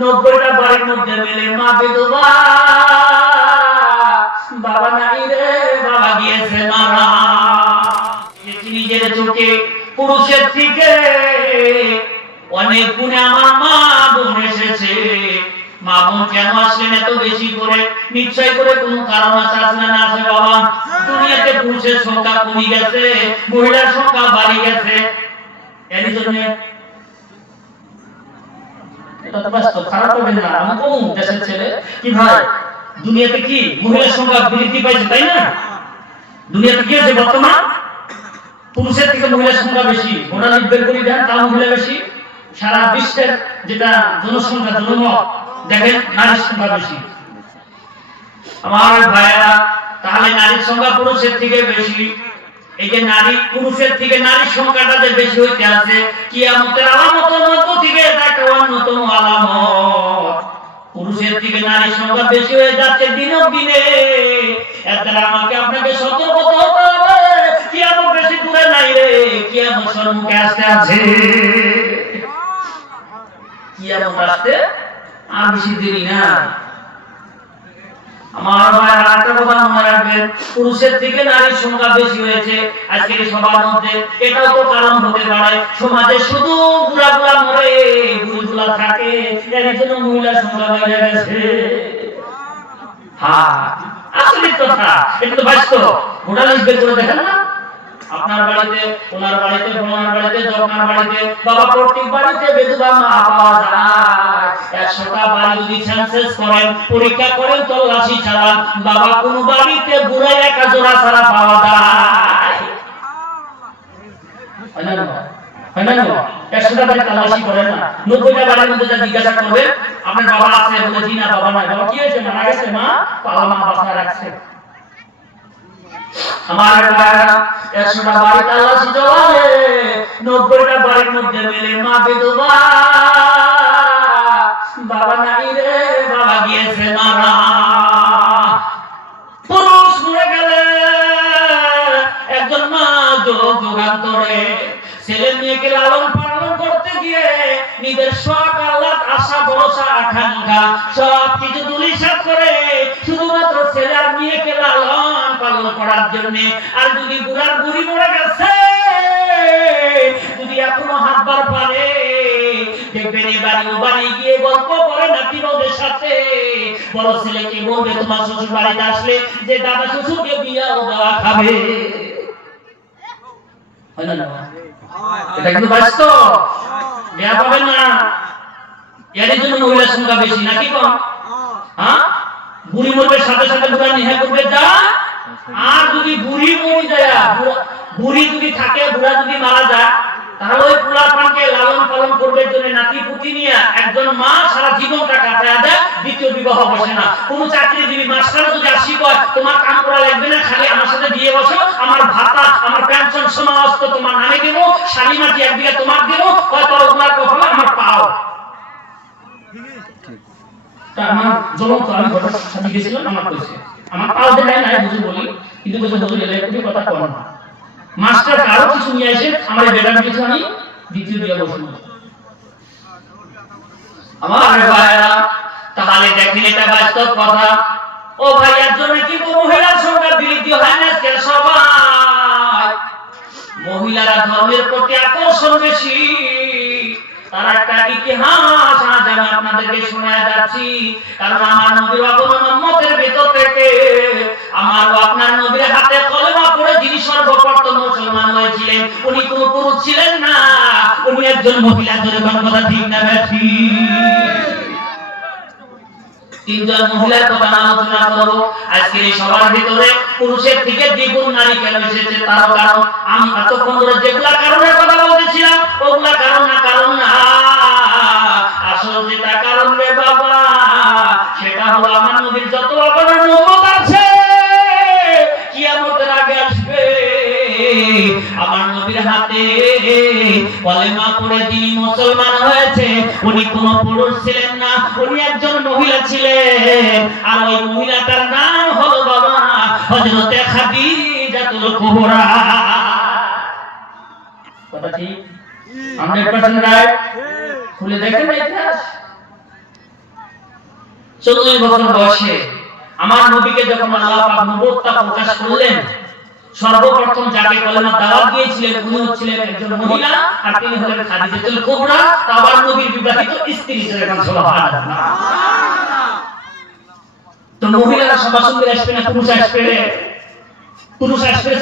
90টা বাড়ির মধ্যে মিলে মা বিধবা, বাবা নাই রে, বাবা গিয়েছে মারা। নিজের চোখে পুরুষের থেকে অনেক গুণে আমার মা বোন এসেছে। মা বোন কেন আসলেন এত বেশি করে? নিশ্চয় করে কোনো কারণ আছে না আছে বাবা? দুনিয়াতে পুরুষের সংখ্যা কমে গেছে, মহিলার সংখ্যা বাড়ে গেছে। এর জন্য এটা তো বাস্তব, খারাপ হবে না। আমি কোন দেশের ছেলে কি ভাই, দুনিয়াতে কি মহিলার সংখ্যা বৃদ্ধি পাইছে, তাই না? দুনিয়াতে কি আছে বর্তমান? পুরুষের থেকে মহিলার সংখ্যা বেশি। ওটা বের করে দেন, তাও মহিলা বেশি। সারা বিশ্বের যেটা জনসংখ্যা জনমত দেখেন, নারীর সংখ্যা বেশি। আমার ভাইরা, তাহলে নারীর সংখ্যা পুরুষের থেকে বেশি। এই যে নারী পুরুষের থেকে নারীর সংখ্যাটা যে বেশি হইতে আছে, কিয়ামতের আলামতের মধ্য থেকে এটা একটা অন্যতম আলামত। পুরুষের থেকে নারীর সংখ্যা বেশি হয়ে যাচ্ছে দিনে দিনে। এর দ্বারা আমাকে আপনাকে সতর্ক হতে হবে, কিয়ামত বেশি দূরে নাই রে, কিয়ামত সম্মুখে আসতে আছে। কিয়ামত আসতে আর বেশি দেরি না। আমার ভাইরা, একটা কথা মনে রাখবেন, পুরুষের থেকে নারীর সংখ্যা বেশি হয়েছে আজকের সবার মধ্যে। এটাও তো কারণ হতে পারে সমাজে শুধু বুড়া বুড়া মরে, বুড়িগুলা থাকে, এর জন্য মহিলার সংখ্যা বেড়ে গেছে। হ্যাঁ, আসলে কথা, এটা তো বাস্তব। গোটা লিস্ট বের করে দেখেন না, আপনার বাড়িতে, ওনার বাড়িতে, ওনার বাড়িতে, আপনার বাড়িতে, বাবা প্রত্যেক বাড়িতে বিধবা মা পাওয়া যায়। 100টা বাড়ি যদি সেন্সাস করেন, পরীক্ষা করেন, তল্লাশি চালান, বাবা কোন বাড়িতে বুড়া একা জোড়া ছাড়া পাওয়া যায়? 100টা বাড়ি তল্লাশি করেন না, 90টা বাড়ির মধ্যে যা জিজ্ঞাসা করবেন, আপনার বাবা আছে? বলে জি না, বাবা নাই। বাবা কি হয়েছে? মারা গেছে। মা? বাবা মা বাঁচা রাখছে। আমার ভাইরা, 100টা বাড়ি তল্লাশি চলালে 90টা বাড়ির মধ্যে মিলে মা বিধবা, বাবা নাই রে, বাবা গিয়েছে মারা। পুরুষ মরে গেলে একজন মা যুগান্তরে ছেলে মেয়েকে লালন পালন করতে গিয়ে নিজের শখ আহ্লাদ আশা ভরসা আকাঙ্ক্ষা সব কিছু ধূলিসাৎ করে শুধুমাত্র ছেলে আর মেয়েকে লালন পালন করার জন্য। আর যদি বুড়ার বুড়ি মরে গেছে, যদি এখনো হাত বার পারে, দেখবেন এবারে ও বাড়ি গিয়ে গল্প করে নাতিনদের সাথে। বড় ছেলেকে বলবে তোমার শ্বশুর বাড়িতে আসলে যে দাদা শ্বশুরকে বিয়াও দেওয়া খাবে। এটা কিন্তু বাস্তব, বিয়া পাবেন না। এর জন্য মহিলার সংখ্যা বেশি নাকি কম? হ্যাঁ, বুড়ি মরবে সাথে সাথে বুড়া নিহা করবে যা। আর যদি বুড়ি মরে যায়, বুড়ি যদি থাকে, বুড়া যদি মারা যায়, তাহলে ওই পোলাপানকে লালন পালন করবে জন্য নাতি পুতি নিয়ে একজন মা সারা জীবনটা কাটায় দেয়, দ্বিতীয় বিবাহ বসে না। কোন চাকরিজীবী মাস্টার যদি আসি কয় তোমার কাম করা লাগবে না, খালি আমার সাথে বিয়ে বসো, আমার ভাতা আমার পেনশন সমস্ত তোমার নামে দেবো, শাড়ি মাটি 1 বিঘা তোমার দেবো, কয় তোর ওনার কখনো আমার পাও। আমার জ্বলন্ত, আমি ঘটনার সাথে গেছিলাম, আমার কইছে আমার পাও দেখায় না, বুঝে বলি, কিন্তু বুঝে বুঝে এলাকায় কথা কম না। মাস্টার কারো কিছু নিয়ে এসে আমার বেটার কিছু আমি দ্বিতীয় বিয়ে বসবো। আমার ভাইরা, তাহলে দেখেন এটা বাস্তব কথা। ও ভাইয়ার জন্য কি মহিলার সংখ্যা বৃদ্ধি হয় না? সবাই মহিলারা ধর্মের প্রতি আকর্ষণ বেশি। তার একটা ইতিহাস আজ আমি আপনাদেরকে শোনায় যাচ্ছি, কারণ আমার নবীর উম্মতের ভিতর থেকে আমার আপনার নবীর হাতে কলেমা পড়ে যিনি সর্বপ্রথম মুসলমান হয়েছিলেন, উনি কোনো পুরুষ ছিলেন না, উনি একজন মহিলা। জোরে কোন কথা ঠিক না বেশি? 3 জন মহিলার কথা আলোচনা করব আজকের এই সবার ভিতরে। পুরুষের থেকে দ্বিগুণ নারী কেন এসেছে তার কারণ আমি এতক্ষণ ধরে যেগুলা কারণের কথা বলতেছিলাম, ওগুলা কারণ না, কারণ না। আসল যেটা কারণ রে বাবা, সেটা হলো আমার নবীর যত আপনার উম্মত আছে কিয়ামতের আগে আসবে, আমার নবীর হাতে কলেমা পড়ে যিনি মুসলমান হয়েছে, উনি কোনো পুরুষ ছিলেন না, উনি একজন মহিলা ছিলেন। আর ওই মহিলাটার নাম হলো বাবা হযরতে খাদিজাতুল কুবরা। কথা ঠিক? 100% রাইট? খুলে দেখেন ইতিহাস। 40 বছর বয়সে আমার নবীকে যখন আল্লাহ পাক নবুয়তটা প্রকাশ করলেন, সর্বপ্রথম যাকে কলেমার দাওয়াত দিয়েছিলেন উনি হচ্ছিলেন একজন মহিলা, আর তিনি হলেন খাদিজাতুল কুবরা, আবার নবীর বিবাহিত স্ত্রী। সুবহানাল্লাহ। তো মহিলারা সবার সঙ্গে আসবে না, পুরুষ আসবে? পুরুষ আসবে